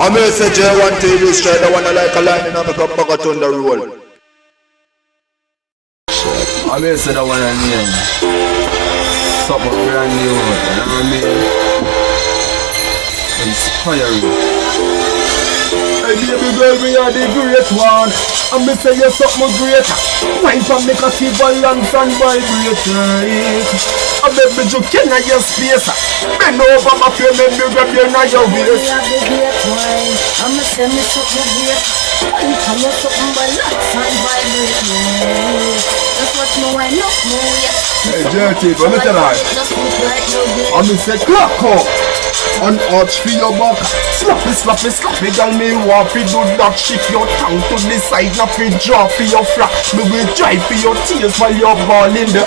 I may say J1 TV straight, the one I like a line and I make a bucket on the roll. I may say that one I name. Something brand new, you know what I mean? Inspiring. Hey baby girl, we are the great one. And me say you're something great. Wine for me cocky balance and vibrate right. I bet me you can in your space. Bend over my feet, make me grab you in your waist. We are the great one. And me say me something great. Wine for me something balance and vibrate right. That's what me wine up me waist. Hey Jerky, let me tell you. And me say clock up. And arch for your back. Slappy, slappy, slappy, girl, me want fi do that. Shift your tongue to the side, not fi draw for your frack. Me will drive for your tears while you're balling the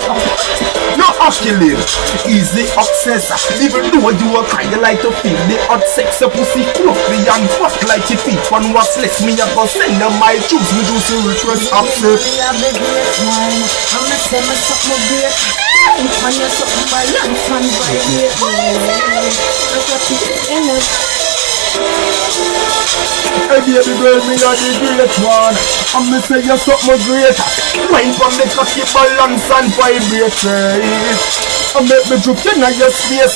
no Achilles, easy access. Even though you are kinda like to feel the hot sex. Your pussy fluffy and fat like your feet. One what's less me I go send them my juice. Me juicy request access. We are the great one. I'm a say me something great. And you something balance and vibrate. That's what you say. Hey baby girl, me are the great one. And me say you're something great. Wine from the cocky balance and vibrate right. And make me juke in your space.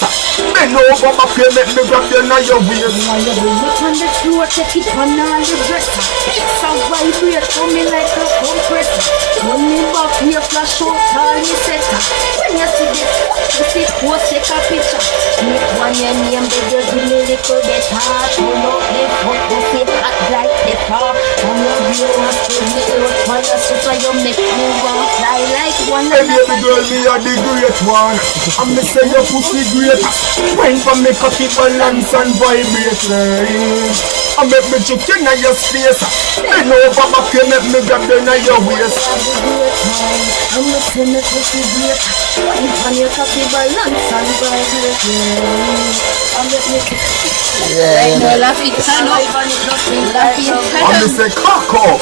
Bend over my feet, make me grab you in your waist. While you bring it on the floor, take it on all the dresser. It's a vibrate for me like a compressor. When me back here flash out all the setter. When you see this, you see post take a picture. Make one your name, baby, give me little better. Pull up the fuck, you see hot like pepper. Come on, you want to me out for your sister, you make me want fly like one. Hey baby girl, me are the great one. And me say your pussy great. Wine for me cocky balance and vibrate right. And make me juke in your space. Bend over my feet, make me grab you in your waist. I'm the same as pussy great. Wine for your cocky balance and vibrate right. I'm the Yeah, no laughing turn up. And me say cock up.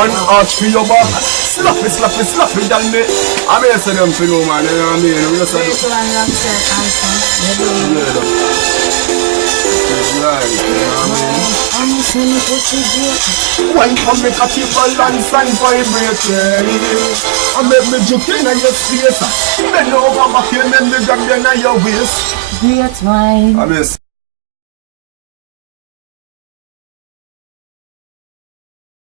And arch for your back. Slappy, slappy, slappy, girl me. I may say them for you man, you know what I mean? We just say This one long shirt and right, you know what I mean? I'm the same as pussy great. Wine for me cocky balance and vibrate right. And make me juke in your space. Bend over my feet, make me grab you in your waist. Great wine. I miss